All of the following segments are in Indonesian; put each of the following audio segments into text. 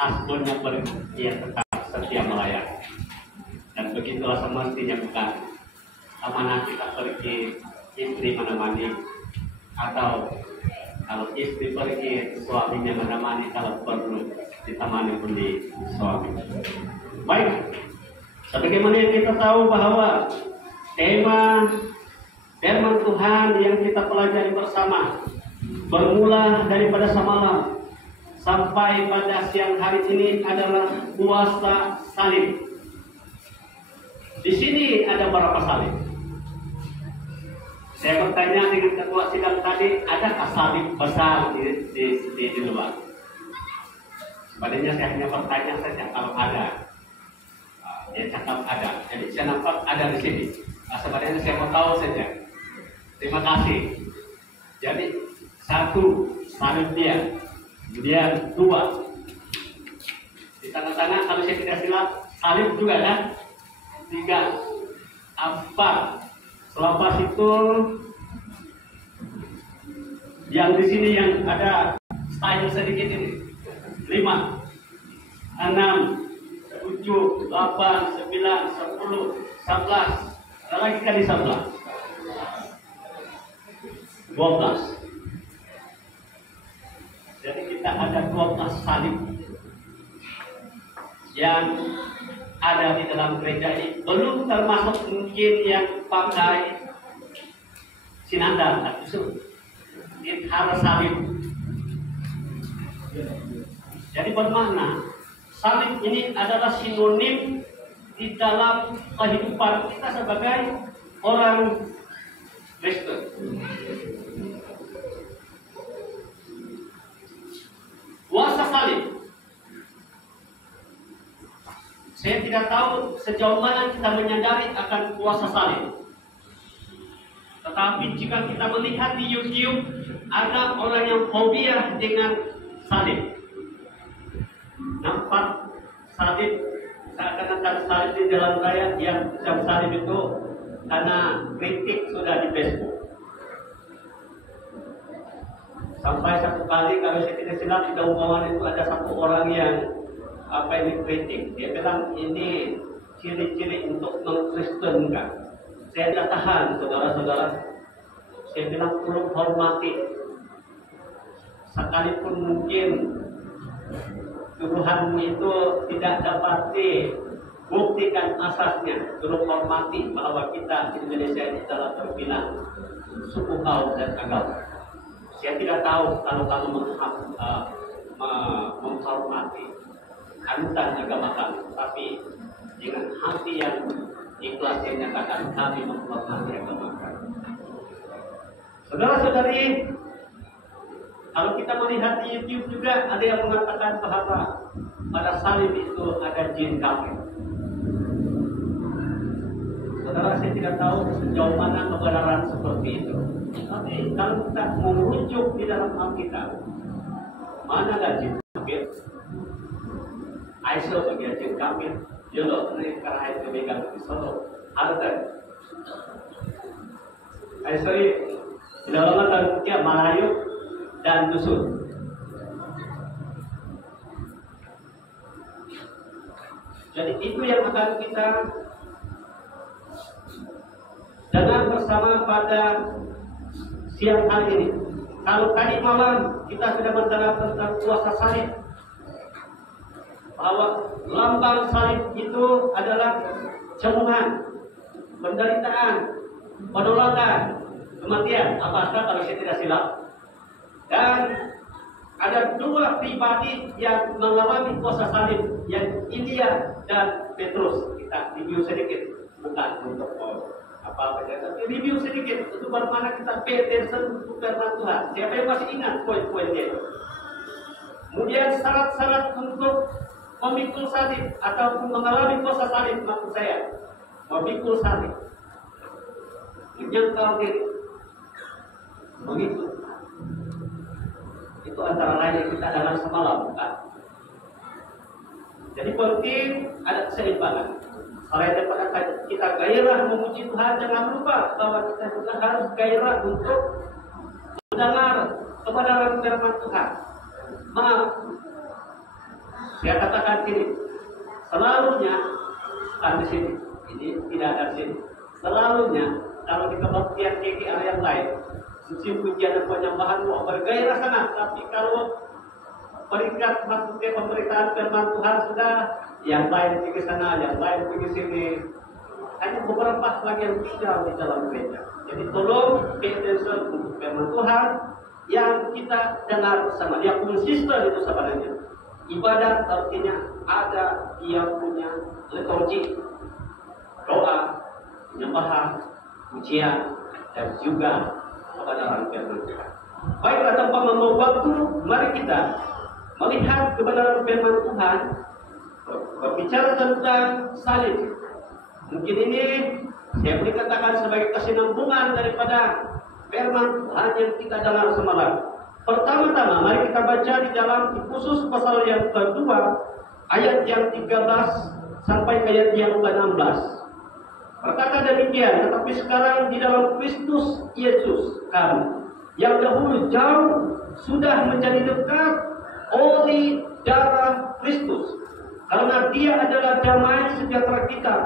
husbandnya pergi, ia tetap setia melayani. Dan begitulah semestinya, bukan amanah kita pergi, istri menemani, atau kalau istri pergi, suaminya menemani, kalau perlu ditemani pun di suami. Baik, sebagaimana yang kita tahu bahwa tema firman Tuhan yang kita pelajari bersama bermula daripada semalam sampai pada siang hari ini adalah kuasa salib. Di sini ada berapa salib? Saya bertanya dengan ketua sidang tadi, adakah salib besar di luar? Sebenarnya saya hanya bertanya saja kalau ada. Dia cakap ada. Jadi saya nampak ada di sini. Sebenarnya saya mau tahu saja. Terima kasih. Jadi satu salib dia, kemudian dua di tengah-tengah kalau saya tidak silap salib juga kan? Tiga, empat. Selepas itu yang di sini yang ada style sedikit ini 5, 6, 7, 8, 9, 10, 11. Ada lagi kali 11, 12. Jadi kita ada 12 salib yang ada di dalam gereja ini, belum termasuk mungkin yang pakai sinandar atau harus salib. Jadi bermakna salib ini adalah sinonim di dalam kehidupan kita sebagai orang Kristen. Kuasa salib, saya tidak tahu sejauh mana kita menyadari akan kuasa salib. Tetapi jika kita melihat di YouTube, ada orang yang fobia dengan salib. Nampak salib, seakan-akan salib di jalan raya, yang salib itu karena kritik sudah di Facebook. Sampai satu kali, kalau saya tidak silap, di Daumawan itu ada satu orang yang ini kritik. Dia bilang ini ciri-ciri untuk mengkristenkan. Saya tidak tahan, saudara-saudara. Saya bilang perlu hormati. Sekalipun mungkin tuduhan itu tidak dapat dibuktikan asasnya, perlu hormati bahwa kita di Indonesia ini telah terbilang suku, kaum, dan agama. Saya tidak tahu kalau kamu menghormati anutan agama kami, tapi dengan hati yang ikhlas yang nyatakan kami menghormati agama kami. Saudara-saudari, kalau kita melihat di YouTube juga ada yang mengatakan bahwa pada salib itu ada jin kafir. Saudara, saya tidak tahu sejauh mana kebenaran seperti itu. Tapi kalau kita merujuk di dalam Alkitab, mana ada jin kafir? Aisyah bagian jin kafir, jelo ini karena itu megang di solo, ada. Aisyah di dalam Alkitab Melayu dan dusun. Jadi itu yang akan kita dengar bersama pada siang hari ini. Kalau tadi malam kita sudah mendengar tentang kuasa salib, bahwa lambang salib itu adalah cemoohan, penderitaan, penolakan, kematian. Apakah kalau saya tidak silap? Dan ada dua pribadi yang mengalami kuasa salib, yang Ilya dan Petrus. Kita review sedikit, bukan untuk apa-apa, tapi review sedikit untuk bagaimana kita pay attention untuk firman Tuhan. Siapa yang masih ingat poin-poinnya itu? Kemudian syarat-syarat untuk memikul salib ataupun mengalami kuasa salib, maksud saya memikul salib, menyangkal diri, begitu. Itu antara lain yang kita dengar semalam, bukan? Jadi penting ada keseimbangan. Selain daripada kita gairah memuji Tuhan, jangan lupa bahwa kita juga harus gairah untuk mendengar kebenaran firman Tuhan. Maaf, Saya katakan ini, selalunya di sini, ini tidak ada di sini. Selalunya kalau di kebaktian KKR yang lain, suci pujian dan penyembahan bergairah sangat, tapi kalau peringkat maksudnya pemberitaan firman Tuhan sudah, yang lain pergi sana, yang lain pergi sini. Hanya beberapa lagi yang tinggal di dalam gereja. Jadi tolong pay attention untuk firman Tuhan yang kita dengar bersama. Dia konsisten itu sebenarnya. Ibadat artinya ada yang punya liturgi, doa, penyembahan, pujian, dan juga kebenaran firman Tuhan. Baiklah, tanpa membuang waktu, mari kita melihat kebenaran firman Tuhan, berbicara tentang salib. Mungkin ini saya boleh katakan sebagai kesinambungan daripada firman Tuhan yang kita dengar semalam. Pertama-tama mari kita baca di dalam khusus pasal yang kedua, ayat yang 13 sampai ayat yang ke-16. Berkata demikian, tetapi sekarang di dalam Kristus Yesus kami, yang dahulu jauh sudah menjadi dekat oleh darah Kristus. Karena Dia adalah damai sejahtera kita,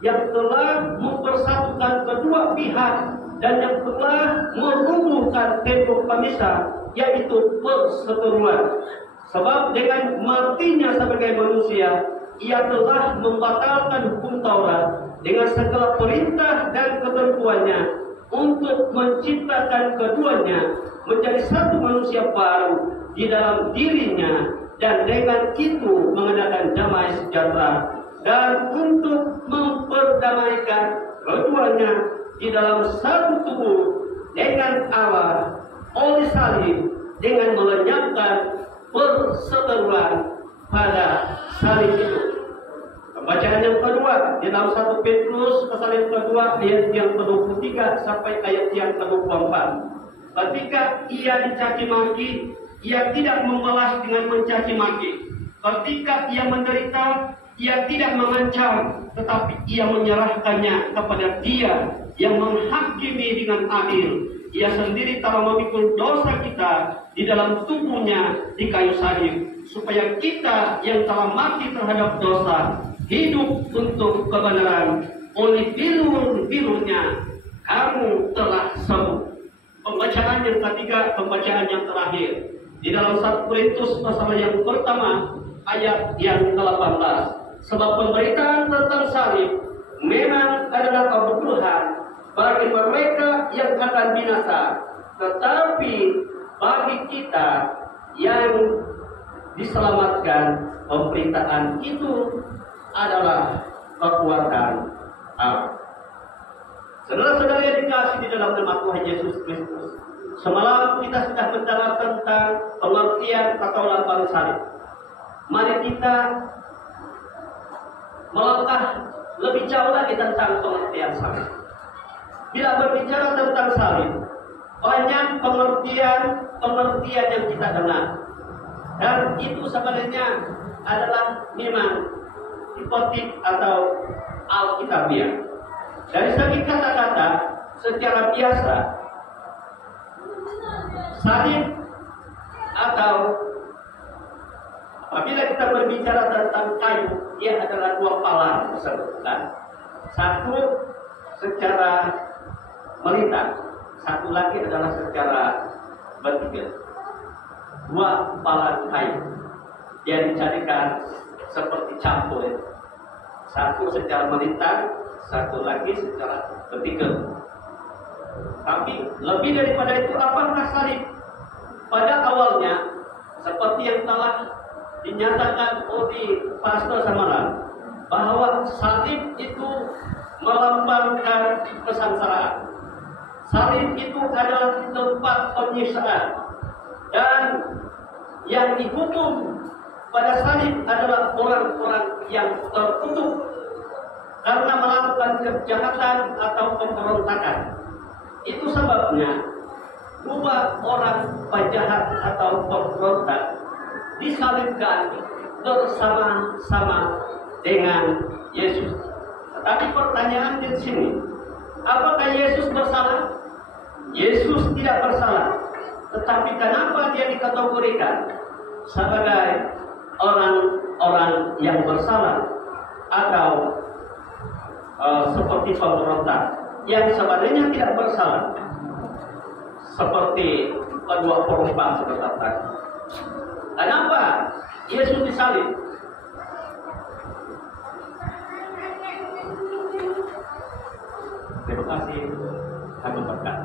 yang telah mempersatukan kedua pihak dan yang telah merubuhkan tembok pemisah, yaitu perseteruan. Sebab dengan matinya sebagai manusia, Ia telah membatalkan hukum Taurat dengan segala perintah dan ketentuannya untuk menciptakan keduanya menjadi satu manusia baru di dalam dirinya, dan dengan itu mengadakan damai sejahtera, dan untuk memperdamaikan keduanya di dalam satu tubuh dengan Allah oleh salib, dengan melenyapkan perseteruan pada salib itu. Pembacaan yang kedua di dalam 1 Petrus pasal yang kedua ayat yang ke-23 sampai ayat yang ke-24. Ketika ia dicaci maki, ia tidak membalas dengan mencaci maki. Ketika ia menderita, ia tidak mengancam, tetapi ia menyerahkannya kepada Dia yang menghakimi dengan adil. Ia sendiri telah memikul dosa kita di dalam tubuhnya di kayu salib, supaya kita yang telah mati terhadap dosa hidup untuk kebenaran. Oleh bilur-bilurnya kamu telah sembuh. Pembacaan yang ketiga, pembacaan yang terakhir di dalam 1 Korintus pasal yang pertama ayat yang ke-18. Sebab pemberitaan tentang salib memang adalah kebutuhan bagi mereka yang akan binasa, tetapi bagi kita yang diselamatkan, pemberitaan itu adalah kekuatan Allah. Saudara-saudara yang dikasihi di dalam nama Tuhan Yesus Kristus, semalam kita sudah mendengar tentang pengertian atau lambang salib. Mari kita melangkah lebih jauh lagi tentang pengertian salib. Bila berbicara tentang salib, banyak pengertian yang kita dengar, dan itu sebenarnya adalah memang hipotik atau alkitabiah. Dari segi kata-kata, secara biasa salib atau apabila kita berbicara tentang kayu, dia adalah dua pala tersebut. Satu secara melintang, satu lagi adalah secara vertikal. Dua pala kayu dia dijadikan seperti campur. Satu secara melintang, satu lagi secara vertikal. Tapi lebih daripada itu, apakah salib? Pada awalnya, seperti yang telah dinyatakan oleh Pastor semalam, bahwa salib itu melambangkan kesengsaraan. Salib itu adalah tempat penyiksaan, dan yang dihukum pada salib adalah orang-orang yang terkutuk karena melakukan kejahatan atau pemberontakan. Itu sebabnya dua orang penjahat atau pemberontak disalibkan bersama-sama dengan Yesus. Tetapi pertanyaan di sini, apakah Yesus bersalah? Yesus tidak bersalah. Tetapi kenapa dia dikategorikan sebagai orang orang yang bersalah atau seperti pemberontak yang sebenarnya tidak bersalah, seperti kedua perempuan sebentar tadi. Kenapa Yesus disalib? Terima kasih, kami berkata.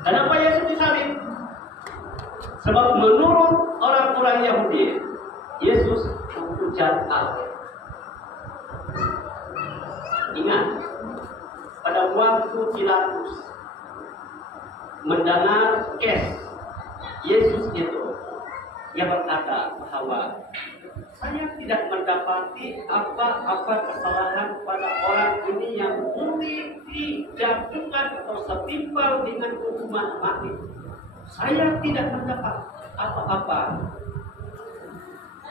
Kenapa Yesus disalib? Sebab menurut orang-orang Yahudi, Yesus menghujat Allah. Ingat, pada waktu Pilatus mendengar kes Yesus itu, dia berkata bahwa saya tidak mendapati apa-apa kesalahan pada orang ini yang boleh dijatuhkan atau setimpal dengan hukuman mati. Saya tidak mendapat apa-apa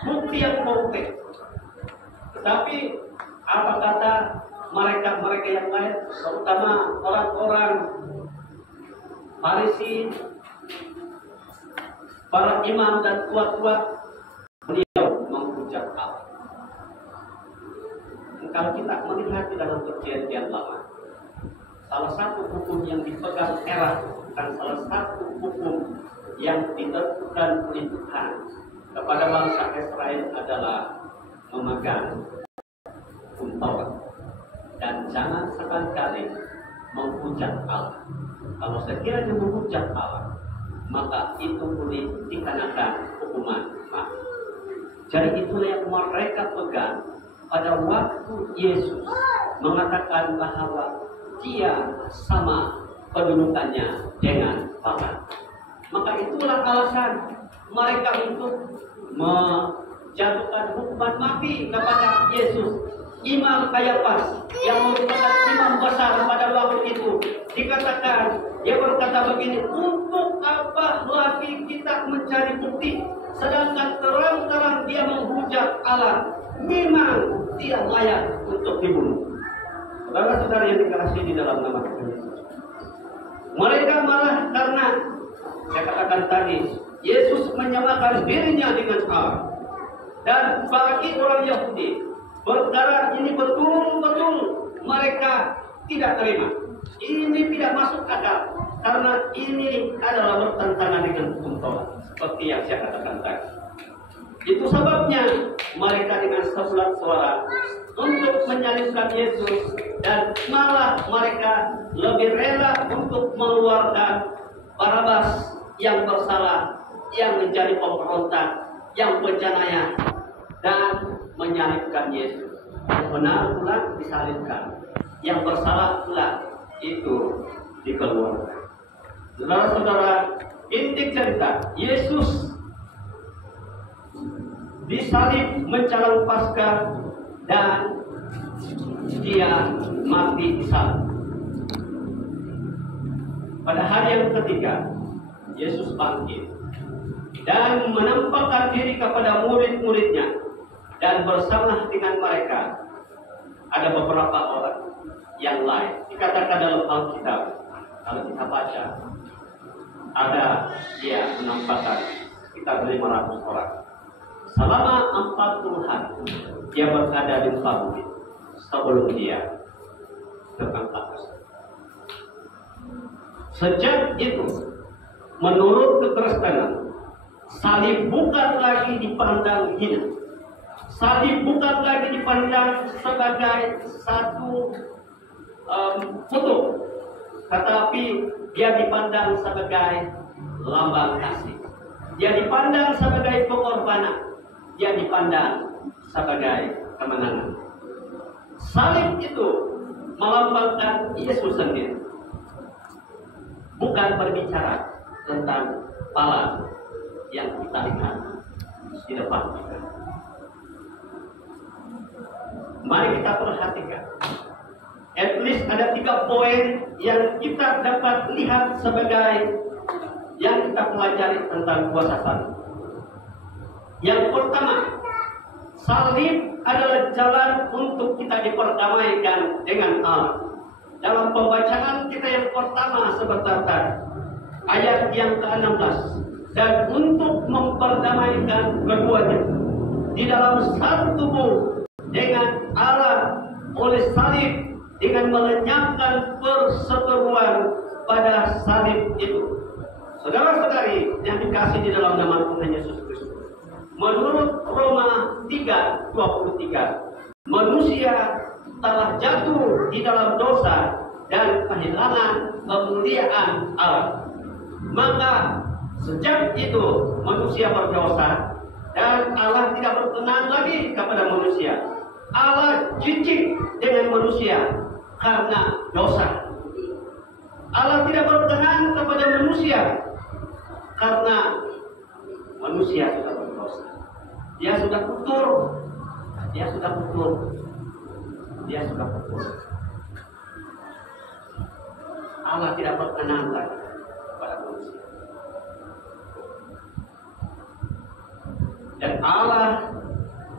bukti yang konkret. Tetapi apa kata mereka yang lain, terutama orang-orang Farisi, para imam dan tua-tua, beliau menghujat Allah. Kalau kita melihat di dalam perjanjian lama, salah satu hukum yang dipegang erat dan salah satu hukum yang ditentukan oleh Tuhan kepada bangsa Israel adalah memegang hukum Taurat dan jangan sekali-kali menghujat Allah. Kalau sekiranya menghujat Allah, maka itu boleh dikenakan hukuman mati. Jadi itulah yang mereka pegang pada waktu Yesus mengatakan bahwa dia sama kedudukannya dengan Bapa. Maka itulah alasan mereka untuk menjatuhkan hukuman mati kepada Yesus. Imam Kayafas yang merupakan imam besar pada waktu itu dikatakan, dia berkata begini, untuk apa lagi kita mencari bukti sedangkan terang-terang dia menghujat Allah, memang dia layak untuk dibunuh. Saudara-saudara yang dikasihi di dalam nama Tuhan Yesus, mereka malah karena saya katakan tadi Yesus menyamakan dirinya dengan Allah, dan bagi orang Yahudi perkara ini betul-betul mereka tidak terima. Ini tidak masuk akal karena ini adalah bertentangan dengan hukum Taurat seperti yang saya katakan tadi. Itu sebabnya mereka dengan sebulat suara untuk menyalibkan Yesus, dan malah mereka lebih rela untuk mengeluarkan Barabas yang bersalah, yang menjadi pemberontak, yang penjanaya, dan menyalibkan Yesus. Yang benar pula disalibkan, yang bersalah pula itu dikeluarkan. Saudara-saudara, inti cerita, Yesus disalib mencalang Paskah dan dia mati disalib. Pada hari yang ketiga, Yesus bangkit dan menampakkan diri kepada murid-muridnya, dan bersama dengan mereka ada beberapa orang yang lain. Dikatakan dalam Alkitab, kalau kita baca, ada dia menampakkan sekitar 500 orang. Selama 40 hari dia berada di muka bumi sebelum dia terangkat. Sejak itu, menurut keterangan, salib bukan lagi dipandang hina. Salib bukan lagi dipandang sebagai satu kutuk, tetapi dia dipandang sebagai lambang kasih. Dia dipandang sebagai pengorbanan. Dia dipandang sebagai kemenangan. Salib itu melambangkan Yesus sendiri, bukan berbicara tentang pala yang kita lihat di depan kita. Mari kita perhatikan. At least ada 3 poin yang kita dapat lihat sebagai yang kita pelajari tentang kuasa salib. Yang pertama, salib adalah jalan untuk kita diperdamaikan dengan Allah. Dalam pembacaan kita yang pertama sebentar tadi, ayat yang ke-16, dan untuk memperdamaikan keduanya, di dalam satu tubuh dengan Allah oleh salib, dengan melenyapkan perseteruan pada salib itu. Saudara-saudari yang dikasih di dalam nama Tuhan Yesus Kristus, menurut Roma 3:23, manusia telah jatuh di dalam dosa dan kehilangan kemuliaan Allah. Maka sejak itu manusia berdosa dan Allah tidak berkenan lagi kepada manusia. Allah jijik dengan manusia karena dosa. Allah tidak berkenan kepada manusia karena manusia sudah berdosa. Dia sudah kotor. Dia sudah kotor. Dia sudah kotor. Allah tidak berkenan lagi kepada manusia. Dan Allah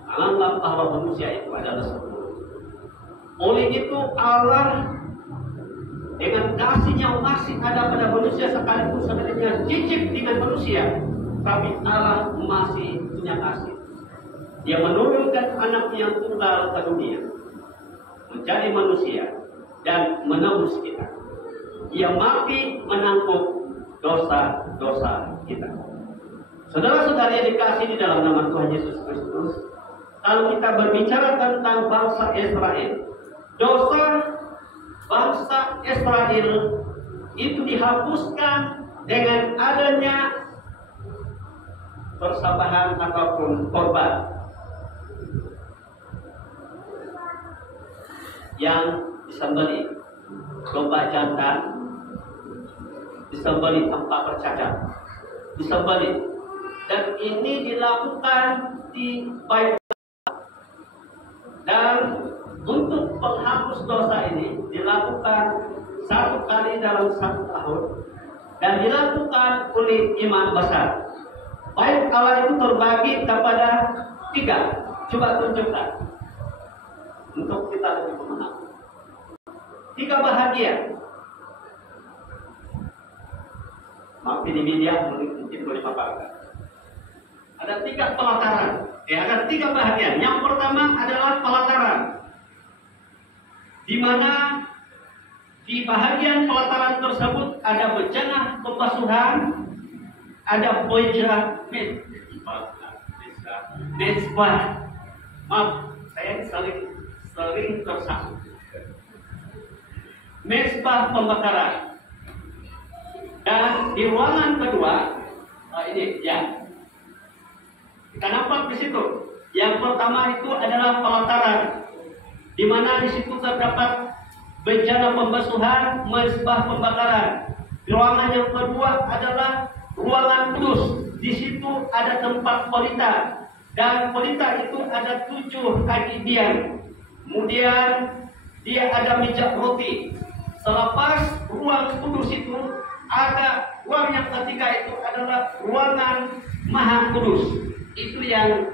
menganggap bahwa manusia itu adalah sempurna. Oleh itu Allah dengan kasihnya masih ada pada manusia, sekalipun sebenarnya jijik dengan manusia, tapi Allah masih punya kasih. Dia menurunkan anaknya yang tunggal ke dunia menjadi manusia dan menebus kita. Dia mati menanggung dosa-dosa kita. Saudara-saudari yang dikasih di dalam nama Tuhan Yesus Kristus, kalau kita berbicara tentang bangsa Israel, dosa bangsa Israel itu dihapuskan dengan adanya persembahan ataupun korban yang disembelih, domba jantan disembelih tanpa bercacat, disembelih, dan ini dilakukan di Bait. Dan untuk penghapus dosa ini dilakukan satu kali dalam 1 tahun dan dilakukan oleh imam besar. Bait Allah itu terbagi kepada 3. Coba tunjukkan untuk kita lebih memahami. 3 bahagian. Maafin di media mungkin boleh paparkan. Ada 3 pelataran. Ada 3 bahagian. Yang pertama adalah pelataran, di mana di bahagian pelataran tersebut ada bejana pembasuhan, ada bojah mezbah. Maaf, saya sering tersambung. Mezbah pembakaran. Dan di ruangan kedua, ini ya, kita nampak di situ. Yang pertama itu adalah pelataran, di mana di situ terdapat bejana pembasuhan, mezbah pembakaran. Ruangan yang kedua adalah ruangan kudus. Di situ ada tempat pelita, dan pelita itu ada 7 kaki biang. Kemudian dia ada meja roti. Selepas ruang kudus itu ada ruang yang ketiga, itu adalah ruangan Maha Kudus. Itu yang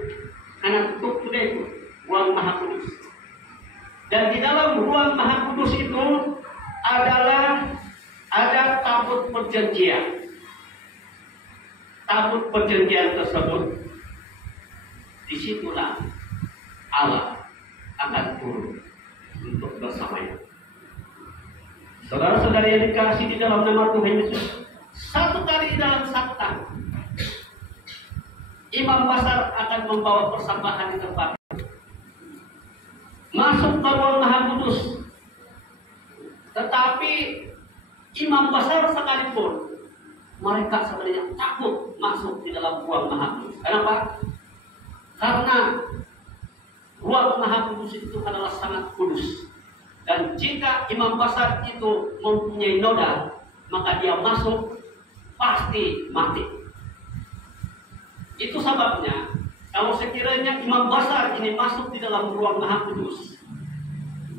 anak tutup itu, ruang Maha Kudus. Dan di dalam ruang Maha Kudus itu adalah ada tabut perjanjian. Tabut perjanjian tersebut, disitulah Allah akan turun untuk bersamanya. Saudara-saudari yang dikasihi di dalam nama Tuhan Yesus, 1 kali dalam 1 tahun imam besar akan membawa persembahan di tempat, masuk ke ruang Maha Kudus. Tetapi imam besar sekalipun mereka sebenarnya takut masuk di dalam ruang Maha Kudus. Kenapa? Karena ruang Maha Kudus itu adalah sangat kudus. Dan jika imam besar itu mempunyai noda, maka dia masuk pasti mati. Itu sebabnya kalau sekiranya imam besar ini masuk di dalam ruang Maha Kudus,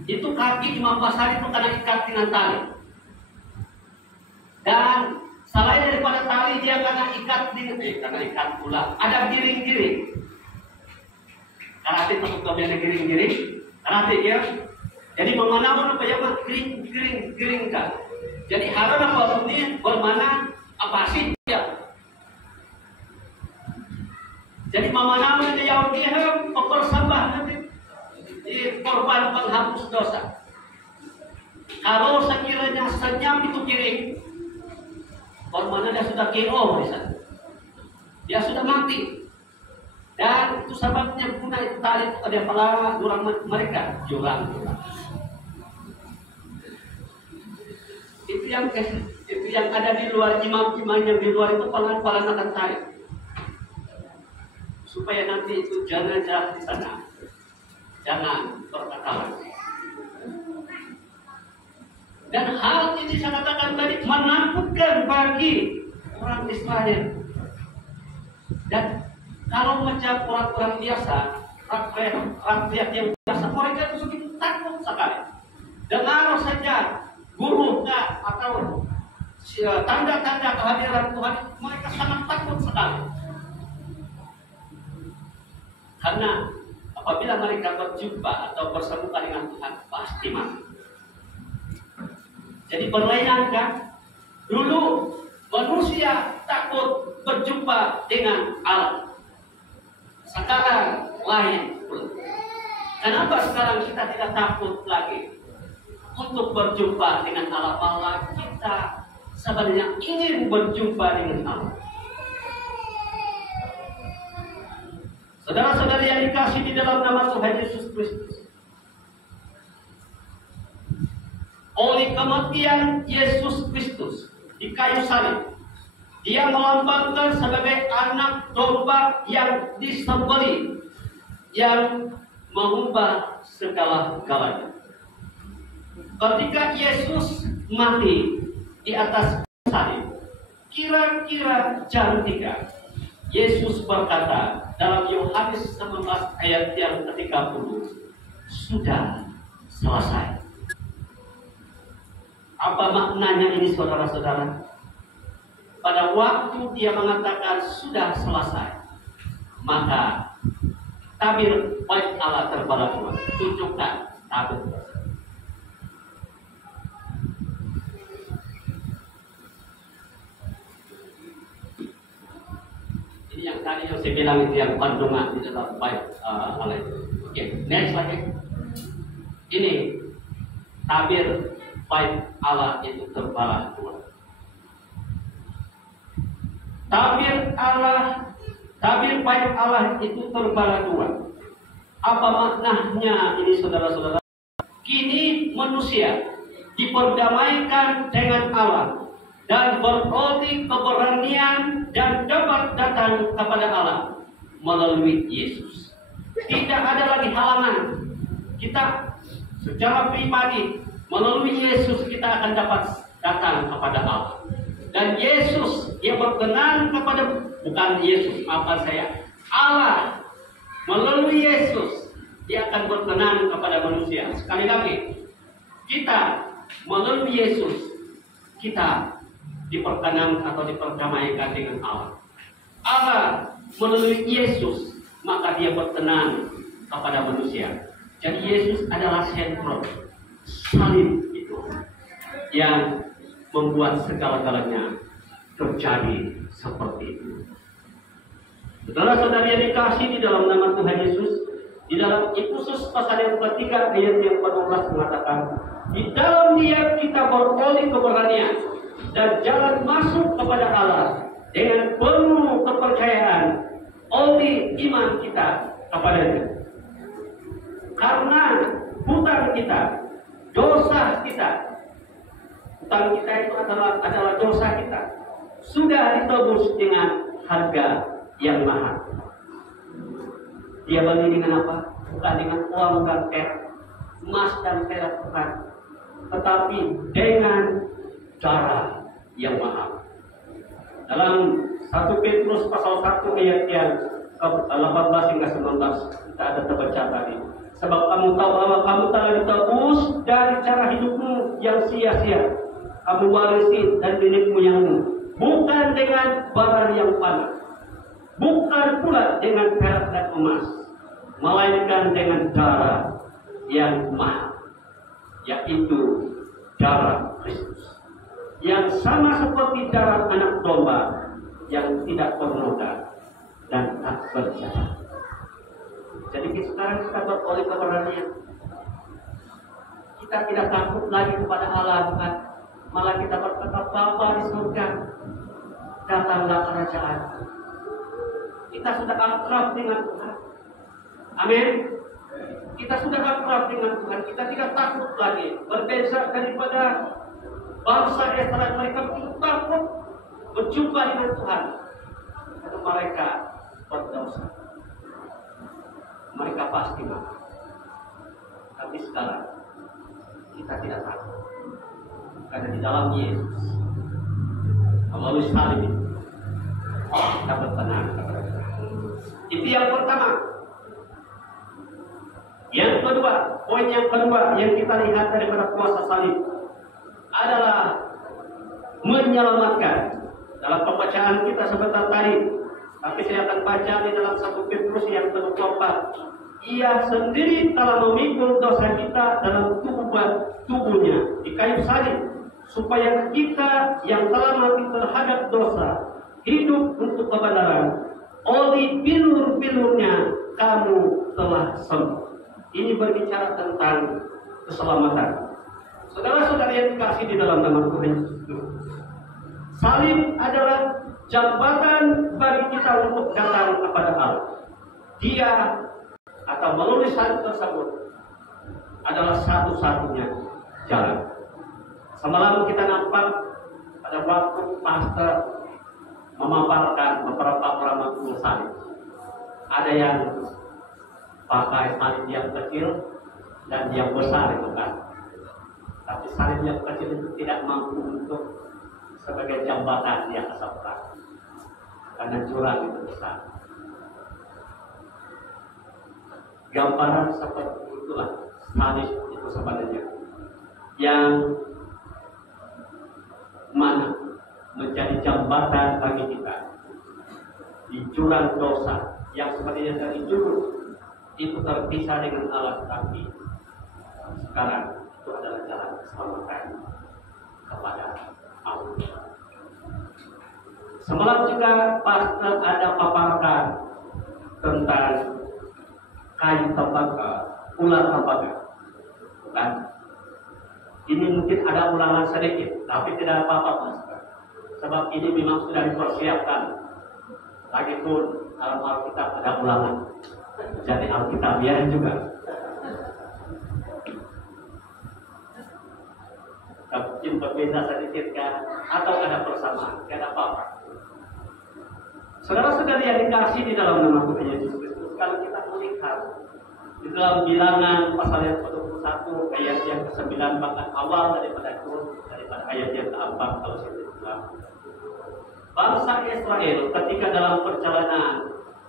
itu kaki imam besar itu kena ikat dengan tali. Dan selain daripada tali, dia kena ikat pula, ada giring-giring. Karate takut kami ada giring-giring, karate ya. Jadi memana apa ya, giring kan. Jadi harus apa ini bermana apa sih ya. Jadi memana dia Yahudi menghapus dosa. Kalau sekiranya senyap itu kering, korban dia sudah KO di sana. Dia sudah mati. Dan itu sebabnya guna itu tali ada pala jurang mereka, jurang. Itu yang ada di luar, imam-imam yang di luar itu pala akan tarik. Supaya nanti itu jenazah di sana jangan berkatalan. Dan hal ini saya katakan tadi menakutkan bagi orang Israel. Dan kalau macam orang-orang biasa, rakyat yang biasa, mereka itu begitu takut sekali. Dengar saja guru atau tanda-tanda kehadiran Tuhan, mereka sangat takut sekali. Karena apabila mereka berjumpa atau bersemuka dengan Tuhan, pasti mati. Jadi berlainan dulu manusia takut berjumpa dengan Allah. Sekarang lain. Kenapa sekarang kita tidak takut lagi untuk berjumpa dengan Allah? Malah kita sebenarnya ingin berjumpa dengan Allah. Saudara-saudara yang dikasih di dalam nama Tuhan Yesus Kristus, oleh kematian Yesus Kristus di kayu salib, Dia melambangkan sebagai anak domba yang disembelih, yang mengubah segala-galanya. Ketika Yesus mati di atas salib, kira-kira jam 3, Yesus berkata dalam Yohanes 19 ayat yang ke-30, sudah selesai. Apa maknanya ini, saudara-saudara? Pada waktu dia mengatakan sudah selesai, maka tabir bait Allah terbalik, tunjukkan tabir. Ini yang tadi yang saya bilang itu yang kandungan di dalam bait Allah. Oke, next lagi. Ini tabir bait Allah itu terbelah dua. Tabir bait Allah itu terbelah dua. Apa maknanya ini, saudara-saudara? Kini manusia diperdamaikan dengan Allah dan beroleh keberanian dan dapat datang kepada Allah melalui Yesus. Tidak ada lagi halangan. Kita secara pribadi melalui Yesus kita akan dapat datang kepada Allah. Dan Yesus dia berkenan kepada, bukan Yesus, maafkan saya, Allah melalui Yesus dia akan berkenan kepada manusia. Sekali lagi, kita melalui Yesus kita diperkenan atau diperdamaikan dengan Allah. Allah melalui Yesus maka dia berkenan kepada manusia. Jadi Yesus adalah sentrum, salib itu yang membuat segala-galanya terjadi seperti itu. Saudara-saudari yang dikasih di dalam nama Tuhan Yesus, di dalam Efesus pasal yang ketiga ayat yang 14 mengatakan, di dalam Dia kita beroleh keberanian dan jalan masuk kepada Allah dengan penuh kepercayaan oleh iman kita kepada-Nya. Karena hutang kita, dosa kita, hutang kita itu adalah dosa kita, sudah ditebus dengan harga yang mahal. Dia beli dengan apa? Bukan dengan uang dan perak, emas dan perak, bukan, tetapi dengan darah yang mahal. Dalam 1 Petrus pasal 1 ayat yang 18 hingga 19 kita ada terbaca tadi. Sebab kamu tahu bahwa kamu telah ditebus dari cara hidupmu yang sia-sia. Kamu warisi dan nenek moyangmu, bukan dengan barang yang panas, bukan pula dengan perak dan emas, melainkan dengan darah yang mahal, yaitu darah Kristus, yang sama seperti darah anak domba yang tidak bernoda dan tak bercacat. Jadi sekarang kita beroleh keberanian. kita tidak takut lagi kepada Allah, bukan? Malah kita berkata, Bapa di surga, datanglah kerajaan. Kita sudah akrab dengan Tuhan. Amin. Kita sudah akrab dengan Tuhan. Kita tidak takut lagi. Berbeda daripada bangsa Israel, mereka begitu takut berjumpa dengan Tuhan. Karena mereka berdosa. Mereka pasti mati. Tapi sekarang kita tidak takut. Karena di dalam Yesus, melalui salib itu, kita bertenang kepada Tuhan. Itu yang pertama. Yang kedua, poin yang kedua yang kita lihat daripada kuasa salib adalah menyelamatkan. Dalam pembacaan kita sebentar tadi, tapi saya akan baca di dalam 1 Petrus yang ke-4. Ia sendiri telah memikul dosa kita dalam tubuhnya di kayu salib, supaya kita yang telah mati terhadap dosa hidup untuk kebenaran. Oleh bilur-bilurnya kamu telah sembuh. Ini berbicara tentang keselamatan. Saudara-saudara yang dikasih di dalam nama Tuhan Yesus, salib adalah jambatan bagi kita untuk datang kepada Allah. Dia atau melalui salib tersebut adalah satu-satunya jalan. Semalam kita nampak pada waktu pastor memaparkan beberapa orang mengambil salib. Ada yang pakai salib yang kecil dan yang besar itu kan. Tapi salib yang kecil itu tidak mampu untuk sebagai jambatan di atas seberang, karena jurang itu besar. Gambaran seperti itulah salib itu sebenarnya, yang mana menjadi jambatan bagi kita di jurang dosa yang sebenarnya dari dulu itu terpisah dengan Allah, tapi sekarang itu adalah jalan keselamatan kepada Allah. Semalam juga pastor ada paparkan tentang kayu tembaga, ular tembaga, bukan? Ini mungkin ada ulangan sedikit, tapi tidak apa-apa, pastor. Sebab ini memang sudah dipersiapkan. Lagipun dalam Alkitab ada ulangan. Jadi Alkitabiah juga. Mungkin berbeda sedikit kan, atau ada persamaan, tidak ada apa-apa. Saudara-saudara yang dikasih di dalam nama Tuhan Yesus Kristus, kalau kita melihat di dalam Bilangan pasal yang ke-21 ayat yang ke-9, bahkan awal daripada ayat yang ke-4, kalau saya bilang, bangsa Israel ketika dalam perjalanan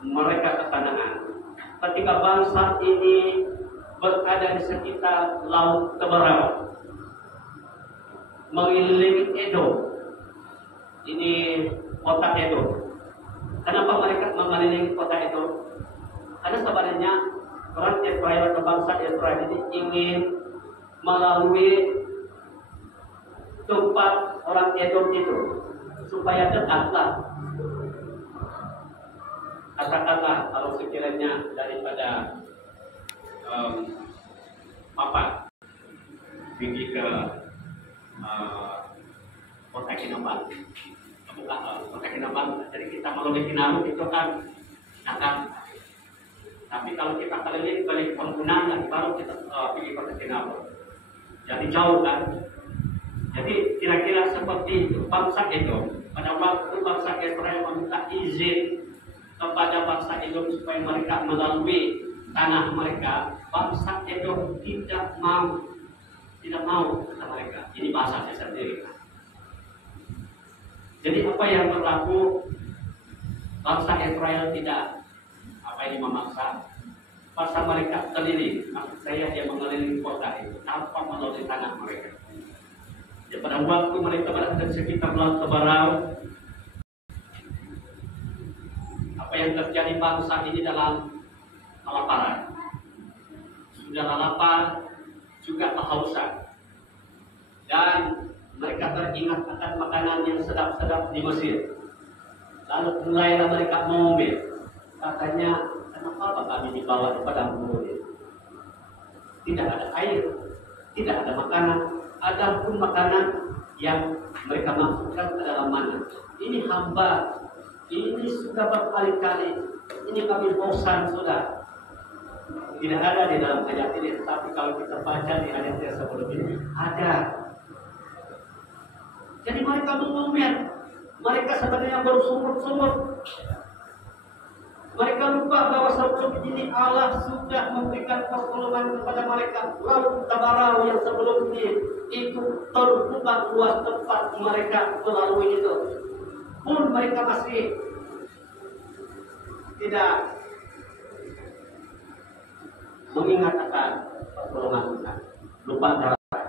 mereka ke Kanaan, ketika bangsa ini berada di sekitar laut Teberau, mengelilingi Edom, ini kota Edom. Kenapa mereka mengelilingi kota Edom? Karena sebenarnya orang Israel atau bangsa Israel ini ingin melalui tempat orang Edom itu supaya dekatlah. Katakanlah kalau sekiranya daripada pergi ke kota Kinabalu, kota Kinabalu. Jadi kita melalui Kinabalu itu kan akan. Tapi kalau kita keliling balik penggunaan, baru kita pergi kota Kinabalu. Jadi jauh kan. Jadi kira-kira seperti itu bangsa Edom. Pada waktu bangsa Israel meminta izin kepada bangsa Edom supaya mereka melalui tanah mereka, bangsa Edom tidak mau kata mereka. Ini bahasa saya sendiri. Jadi apa yang berlaku, bangsa Israel tidak memaksa. Bangsa mereka keliling, maksud saya dia mengelilingi kota itu tanpa melalui tanah mereka. Ya, pada waktu mereka berada di sekitar laut Teberau, apa yang terjadi bangsa ini dalam kelaparan. Sudah lapar, juga kehausan. Dan mereka teringat akan makanan yang sedap-sedap di Mesir. Lalu mulailah mereka ngomel. Katanya, kenapa kami dibawa ke padang gurun? Tidak ada air, tidak ada makanan, adapun makanan yang mereka masukkan ke dalam mana. Ini hamba, ini sudah berkali-kali, ini kami bosan sudah. Tidak ada di dalam ayat ini, tapi kalau kita baca di ayat yang sebelum ini ada. Jadi mereka mengomel, mereka sebenarnya bersumur-sumur. Mereka lupa bahwa sebelum ini Allah sudah memberikan pertolongan kepada mereka. Lalu Tabarau yang sebelum ini itu terbuka luas tempat mereka melalui itu. Pun mereka masih tidak mengingat akan pertolongan Tuhan. Lupa darah.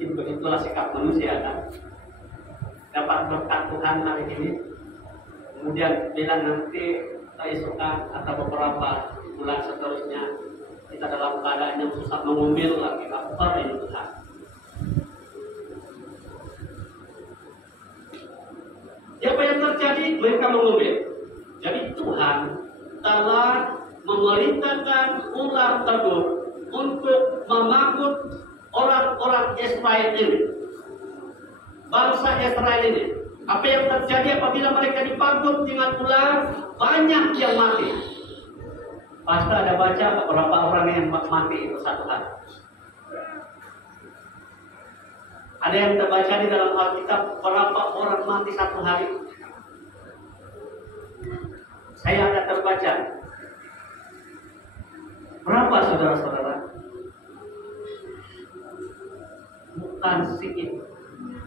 Itulah sikap manusia kan. Dapat berkat Tuhan hari ini, kemudian bilang nanti keesokan atau beberapa bulan seterusnya kita dalam keadaan yang susah mengomel lagi apa ini Tuhan. Apa yang terjadi? Mereka mengomel. Jadi Tuhan telah memerintahkan ular tersebut untuk memangut orang-orang Israel ini, bangsa Israel ini. Apa yang terjadi apabila mereka dipanggul dengan ular? Banyak yang mati. Pasti ada baca beberapa orang yang mati itu satu hari. Ada yang terbaca di dalam Alkitab berapa orang mati satu hari. Saya akan terbaca. Berapa saudara-saudara? Bukan sedikit.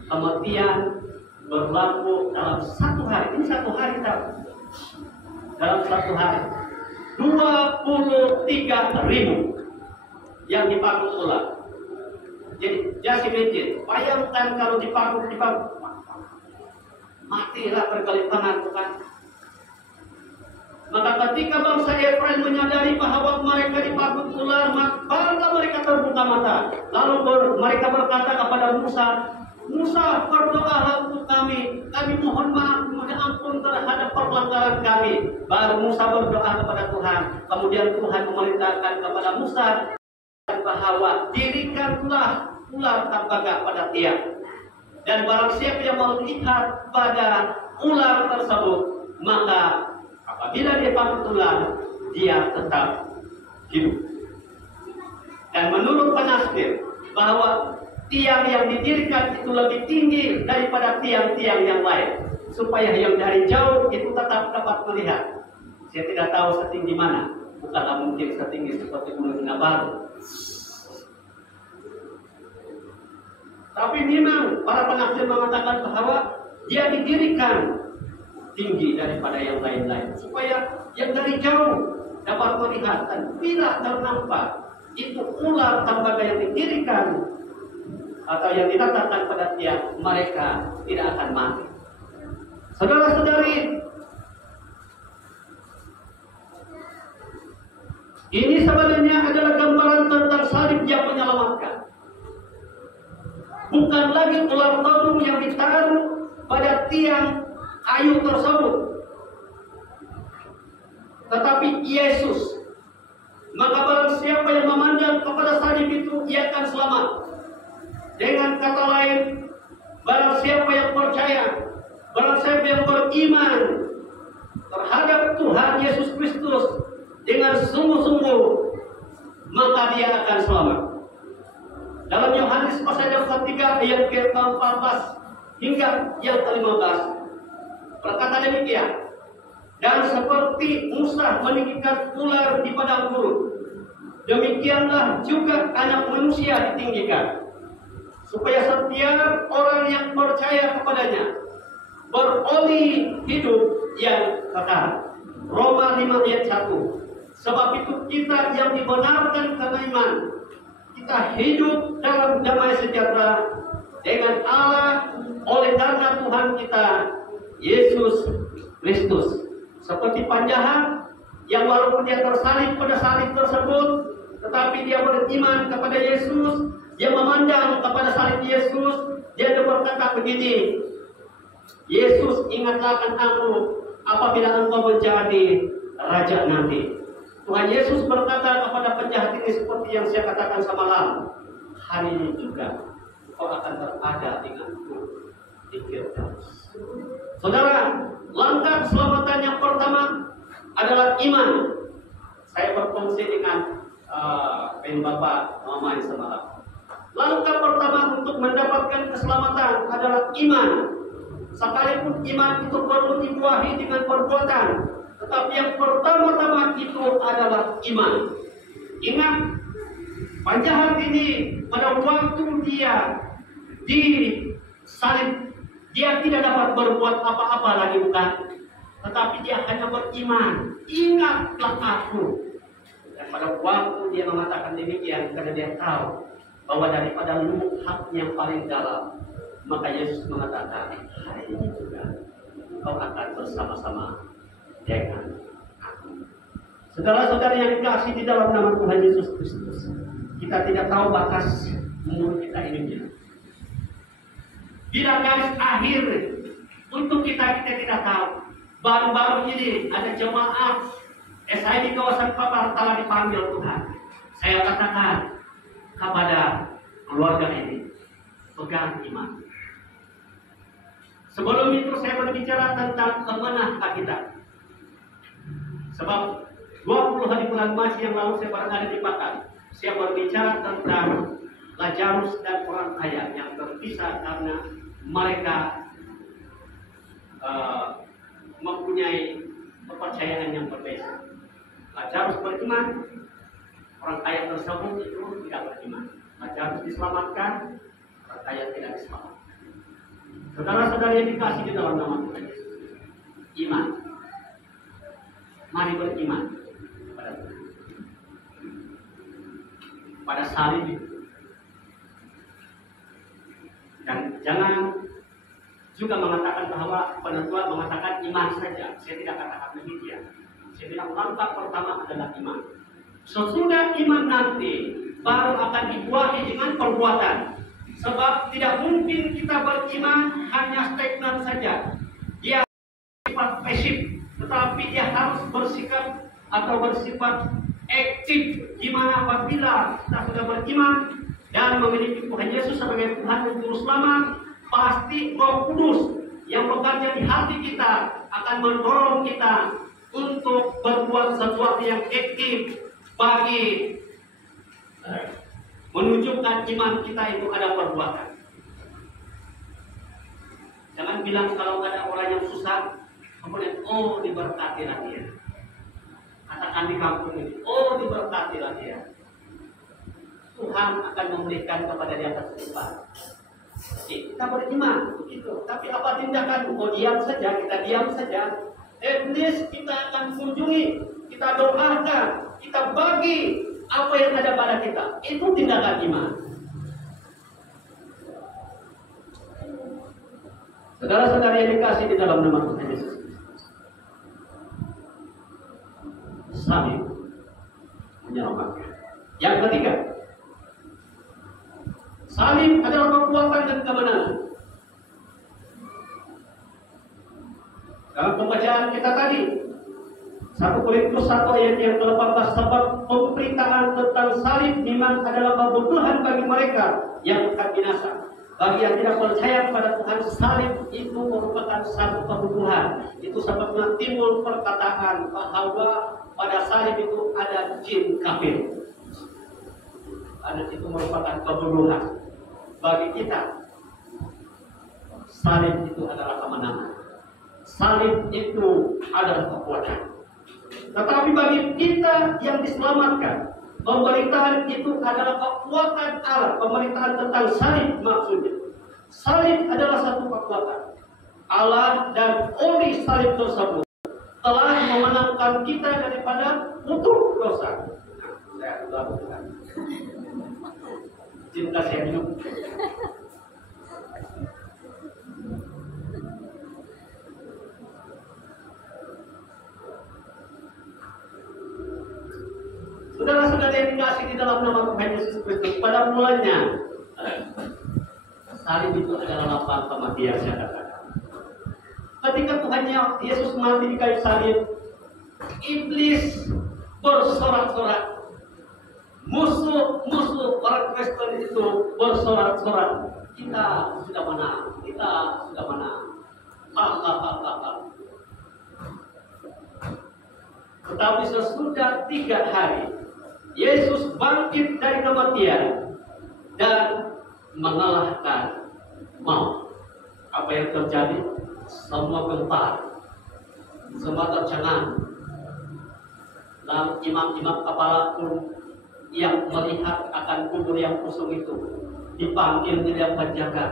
Kematian berlaku dalam satu hari. Ini satu hari tahu. Dalam satu hari 23.000 yang dipanggul ular. Jadi just imagine, bayangkan kalau dipanggul matilah berkelimpahan bukan? Maka ketika bangsa Israel menyadari bahwa mereka dipanggul ular, maka mereka terbuka mata. Lalu mereka berkata kepada Musa, Musa, berdoalah untuk kami mohon maaf, mohon ampun terhadap pelanggaran kami. Baru Musa berdoa kepada Tuhan. Kemudian Tuhan memerintahkan kepada Musa bahwa dirikanlah ular tembaga pada tiang. Dan barang siapa yang melihat pada ular tersebut, maka apabila dia panggul ular, dia tetap hidup. Dan menurut penafsir bahwa tiang yang didirikan itu lebih tinggi daripada tiang-tiang yang lain, supaya yang dari jauh itu tetap dapat melihat. Saya tidak tahu setinggi mana, bukanlah mungkin setinggi seperti Gunung Kinabalu. Tapi memang para penafsir mengatakan bahwa dia didirikan tinggi daripada yang lain-lain, supaya yang dari jauh dapat melihat. Dan bila ternampak itu ular tembaga yang didirikan atau yang diletakkan pada tiang, mereka tidak akan mati. Saudara-saudari, ini sebenarnya adalah gambaran tentang salib yang menyelamatkan. Bukan lagi ular todung yang ditaruh pada tiang kayu tersebut, tetapi Yesus. Maka barang siapa yang memandang kepada salib itu, ia akan selamat. Dengan kata lain, barang siapa yang percaya, barang siapa yang beriman terhadap Tuhan Yesus Kristus dengan sungguh-sungguh, maka dia akan selamat. Dalam Yohanes pasal yang ketiga ayat ke-14 hingga yang ke-15 berkata demikian, dan seperti Musa meninggikan ular di padang gurun, demikianlah juga Anak Manusia ditinggikan, supaya setiap orang yang percaya kepadanya beroleh hidup yang kekal. Roma 5 ayat 1. Sebab itu kita yang dibenarkan karena iman, kita hidup dalam damai sejahtera dengan Allah oleh karena Tuhan kita Yesus Kristus. Seperti penjahat yang walaupun dia tersalib pada salib tersebut, tetapi dia beriman kepada Yesus, dia memandang kepada salib Yesus, dia berkata begini, Yesus, ingatlah akan aku apabila engkau menjadi raja nanti. Tuhan Yesus berkata kepada penjahat ini seperti seperti yang saya katakan semalam, hari ini juga kau akan berada denganku di Firdaus. Saudara, langkah keselamatan yang pertama adalah iman. Saya berfungsi dengan Bapak Mama yang semalam. Langkah pertama untuk mendapatkan keselamatan adalah iman. Sekalipun iman itu perlu dibuahi dengan perbuatan, tetapi yang pertama-tama itu adalah iman. Ingat, penjahat ini pada waktu dia disalib, dia tidak dapat berbuat apa-apa lagi, bukan? Tetapi dia hanya beriman. Ingatlah aku. Dan pada waktu dia mengatakan demikian, karena dia tahu bahwa daripada lubuk hati yang paling dalam, maka Yesus mengatakan, hari ini juga kau akan bersama-sama dengan aku. Saudara-saudara yang dikasihi di dalam nama Tuhan Yesus Kristus, kita tidak tahu batas umur kita ini. Bila garis akhir untuk kita tidak tahu. Baru-baru ini ada jemaat saya di kawasan Papar telah dipanggil Tuhan. Saya katakan kepada keluarga ini, pegang iman. Sebelum itu saya berbicara tentang kemenangan kita. Sebab 20 hari bulan Masih yang lalu saya berada di Pakan. Saya berbicara tentang Lazarus dan orang kaya yang terpisah karena mereka mempunyai kepercayaan yang berbeda. Lazarus beriman, orang kaya tersebut itu tidak beriman. Lazarus diselamatkan, orang kaya tidak diselamatkan. Saudara-saudara yang dikasih di dalam nama Tuhan Yesus, iman. Mari beriman kepada Tuhan. Pada salib itu. Dan jangan juga mengatakan bahwa penentuan mengatakan iman saja. Saya tidak katakan demikian. Saya bilang langkah pertama adalah iman. Sesudah iman nanti baru akan dibuahi dengan perbuatan. Sebab tidak mungkin kita beriman hanya stagnan saja. Dia bersifat pasif, tetapi dia harus bersikap atau bersifat aktif. Gimana apabila kita sudah beriman dan memiliki Tuhan Yesus sebagai Tuhan dan Juru Selamat, pasti Roh Kudus yang bekerja di hati kita akan mendorong kita untuk berbuat sesuatu yang aktif bagi menunjukkan iman kita itu ada perbuatan. Jangan bilang kalau ada orang yang susah, kemudian diberkatilah dia. Katakan di kampung ini, diberkatilah dia. Tuhan akan memberikan kepada dia kesulitan. Kita beriman begitu, tapi apa tindakan? Diam saja, kita diam saja. At least kita akan kunjungi, kita doakan, kita bagi apa yang ada pada kita. Itu tindakan iman. Saudara-saudara yang dikasih di dalam nama Tuhan Yesus, salib menyelamatkan. Yang ketiga, salib adalah kekuatan dan kebenaran. Dalam pembacaan kita tadi, 1 Korintus 1 ayat yang ke-18, sebab pemberitaan tentang salib memang adalah kebutuhan bagi mereka yang akan binasa. Bagi yang tidak percaya kepada Tuhan, salib itu merupakan satu kebutuhan. Itu sebabnya timbul perkataan bahwa pada salib itu ada jin kafir. Karena itu merupakan kebutuhan bagi kita. Salib itu adalah kemenangan. Salib itu adalah kekuatan. Tetapi bagi kita yang diselamatkan, pemberitaan itu adalah kekuatan Allah. Pemberitaan tentang salib maksudnya. Salib adalah satu kekuatan Allah, dan oleh salib tersebut telah memenangkan kita daripada kutuk dosa. Saya sudah bukan. Cinta saya hidup. Saudara-saudara yang dikasih di dalam nama Tuhan Yesus Kristus, pada mulanya salib itu adalah lambang kematian, saya katakan. Ketika Tuhan Yesus mati di kayu salib, iblis bersorak-sorak. Musuh musuh orang Kristen itu bersorak-sorak, kita sudah menang, kita sudah menang. Tetapi sesudah 3 hari, Yesus bangkit dari kematian dan mengalahkan maut. Apa yang terjadi? Semua gempar, semua tercengang. Lalu imam-imam kepala pun yang melihat akan kubur yang kosong itu dipanggil menjadi penjaga.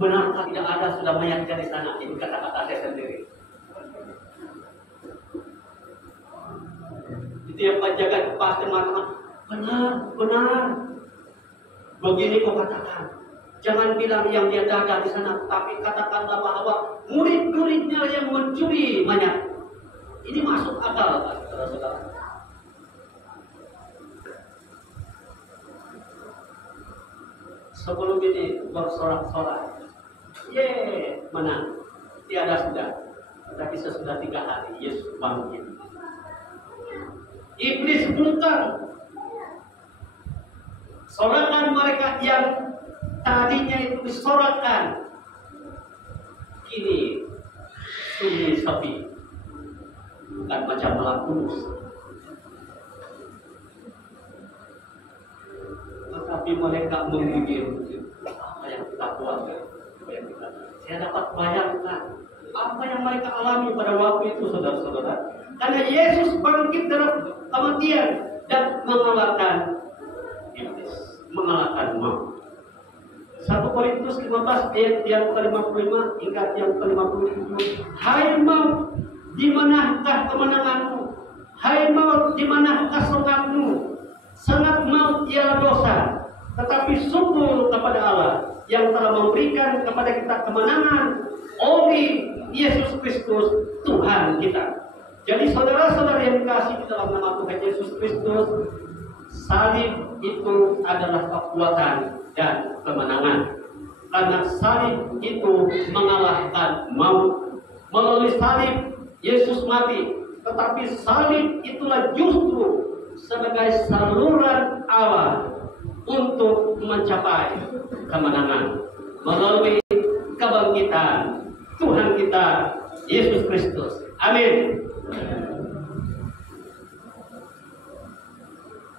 Benarkah tidak ada sudah mayatnya di sana? Ini kata-kata saya sendiri. Itu yang penjaga pasti mengatakan, benar. Begini kau katakan. Jangan bilang yang dia ada di sana, tapi katakanlah bahwa murid-muridnya yang mencuri mayat. Ini masuk akal, Pak, saudara-saudara. Sebelum ini bersorak-sorak, menang. Tiada sudah. Tapi sesudah 3 hari, Yesus bangkit. Iblis bungkam. Sorakan mereka yang tadinya itu disorakan, kini sunyi sepi, bukan macam malam kudus. Tetapi mereka menggigil, apa yang kita buat, saya dapat bayangkan apa yang mereka alami pada waktu itu, saudara-saudara. Karena Yesus bangkit dari kematian dan mengalahkan iblis, mengalahkan maut. 1 Korintus 15 ayat yang ke-55 hingga yang ke-57. Hai maut, di manakah kemenanganmu? Hai maut, di manakah songanmu? Sengat maut ialah dosa, tetapi syukur kepada Allah yang telah memberikan kepada kita kemenangan oleh Yesus Kristus Tuhan kita. Jadi saudara-saudara yang dikasihi di dalam nama Tuhan Yesus Kristus, salib itu adalah kekuatan dan kemenangan. Karena salib itu mengalahkan maut. Melalui salib Yesus mati, tetapi salib itulah justru sebagai saluran Allah untuk mencapai kemenangan melalui kebangkitan Tuhan kita Yesus Kristus. Amin.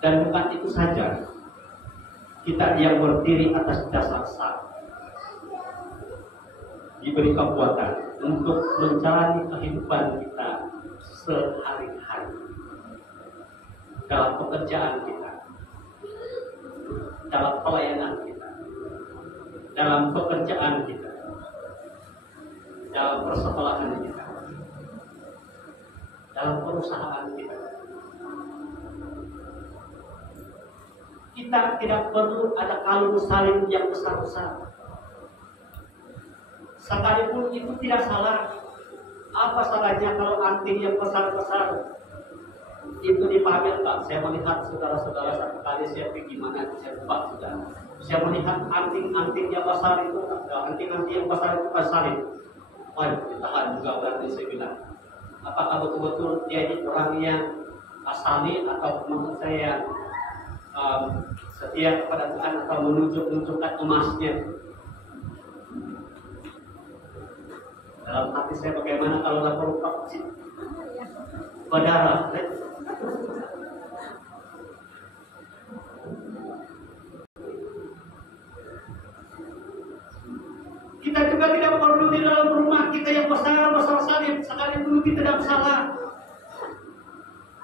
Dan bukan itu saja, kita yang berdiri atas dasar salib diberi kekuatan untuk menjalani kehidupan kita sehari-hari, dalam pekerjaan kita, dalam pelayanan kita, dalam pekerjaan kita, dalam persekolahan kita, dalam perusahaan kita. Kita tidak perlu ada kalung salib yang besar-besar. Sekalipun itu tidak salah. Apa salahnya kalau anting yang besar-besar itu dipamerkan? Saya melihat saudara-saudara satu kali saya pergi mana saya lupa sudah. Saya melihat anting-anting yang besar itu, anting-anting yang besar itu salib. Waduh, ditahan juga berarti saya bilang. Apakah betul-betul dia ini orang yang asali atau menurut saya setia kepada Tuhan atau menunjukkan emasnya? Dalam hati saya bagaimana kalau lapor vaksin berdarah? Kita juga tidak perlu di dalam rumah kita yang besar-besar salib, sekalipun kita tidak salah.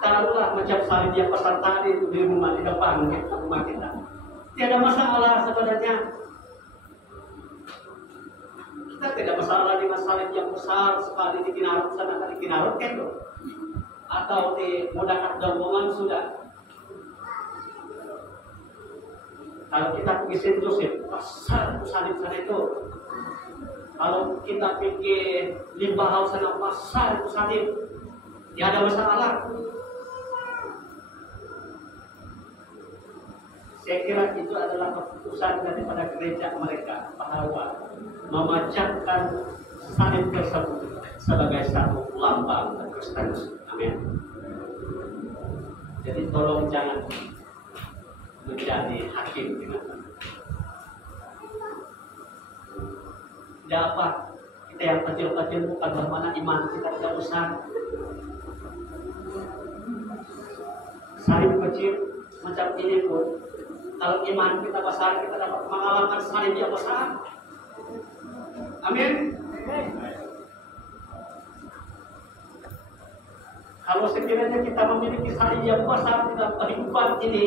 Taruhlah macam salib yang besar tadi itu di rumah, di depan rumah kita. Tiada masalah sebenarnya. Kita tidak masalah dengan salib yang besar sekali di Kinarut sana, di Kinarut itu, atau di Modakat Gabungan sudah. Kalau kita pergi Sentusip, besar salib sana itu. Kalau kita pergi Limbahau sana, besar salib. Tidak ada masalah. Saya kira itu adalah keputusan daripada gereja mereka bahwa memecahkan salib tersebut sebagai satu lambang Kristen. Amin. Jadi tolong jangan menjadi hakim dengan tidak apa kita yang kecil-kecil bukan bagaimana iman kita tidak besar. Salib kecil macam ini pun kalau iman kita besar kita dapat mengalahkan salib yang besar. Amin. Kalau sekiranya kita memiliki salib yang besar di dalam kehidupan ini,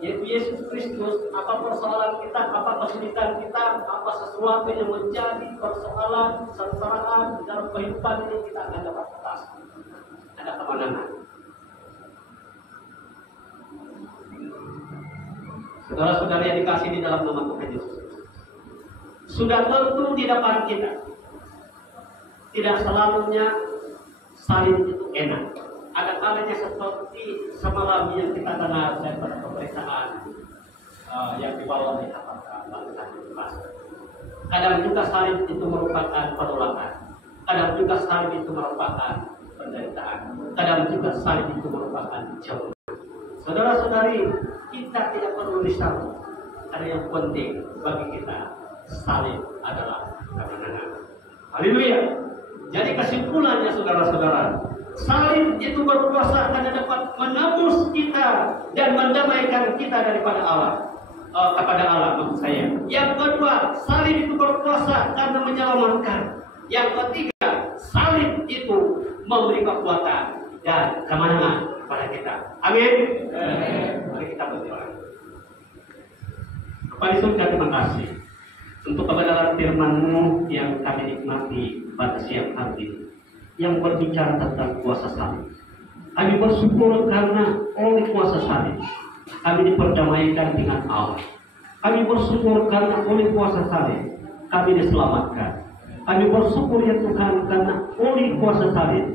yaitu Yesus Kristus, apa persoalan kita, apa kesulitan kita, apa sesuatu yang menjadi persoalan, sengsaraan di dalam kehidupan ini, kita akan dapat atas. Ada kemenangan. Saudara-saudara yang dikasih di dalam nama Tuhan Yesus, sudah tentu di depan kita. Tidak selalunya salib itu enak. Ada kalanya seperti semalam yang kita dengar daripada pemberitaan yang dibawa oleh apakah bangsa Indonesia. Kadang juga salib itu merupakan penolakan. Kadang juga salib itu merupakan penderitaan. Kadang juga salib itu merupakan jauh. Saudara-saudari, kita tidak perlu risau. Ada yang penting bagi kita, salib adalah kemenangan. Haleluya. Jadi kesimpulannya saudara-saudara, salib itu berkuasa karena dapat menembus kita dan mendamaikan kita daripada Allah, kepada Allah maksud saya. Yang kedua, salib itu berkuasa karena menyelamatkan. Yang ketiga, salib itu memberi kekuatan dan kemenangan kepada kita. Amin. Mari kita berdoa. Kepada surga, terima kasih untuk kebenaran firman-Mu yang kami nikmati pada siang hari ini, yang berbicara tentang kuasa salib. Kami bersyukur karena oleh kuasa salib kami diperdamaikan dengan Allah. Kami bersyukur karena oleh kuasa salib kami diselamatkan. Kami bersyukur ya Tuhan karena oleh kuasa salib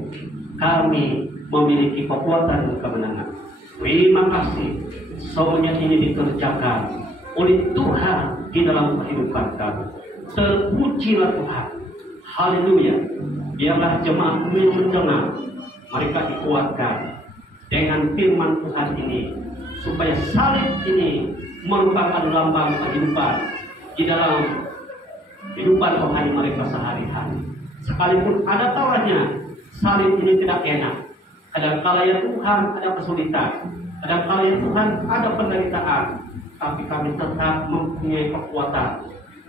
kami memiliki kekuatan dan kemenangan. Terima kasih semuanya ini dikerjakan oleh Tuhan di dalam kehidupan kami. Terpujilah Tuhan. Haleluya. Biarlah jemaat yang mendengar, mereka dikuatkan dengan firman Tuhan ini, supaya salib ini merupakan lambang kehidupan di dalam kehidupan rohani mereka sehari-hari. Sekalipun ada kalanya salib ini tidak enak. Kadang-kala ya Tuhan ada kesulitan, kadang-kala ya Tuhan ada penderitaan, tapi kami tetap mempunyai kekuatan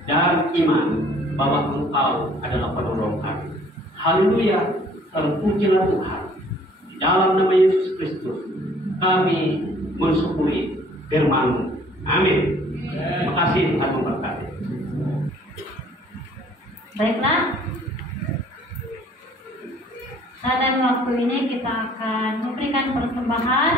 dan iman bahwa Engkau adalah penolong kami. Haleluya, terpujilah Tuhan. Di dalam nama Yesus Kristus kami mensyukuri firman-Mu. Amin. Terima kasih Tuhan memberkati. Baiklah, pada waktu ini kita akan memberikan persembahan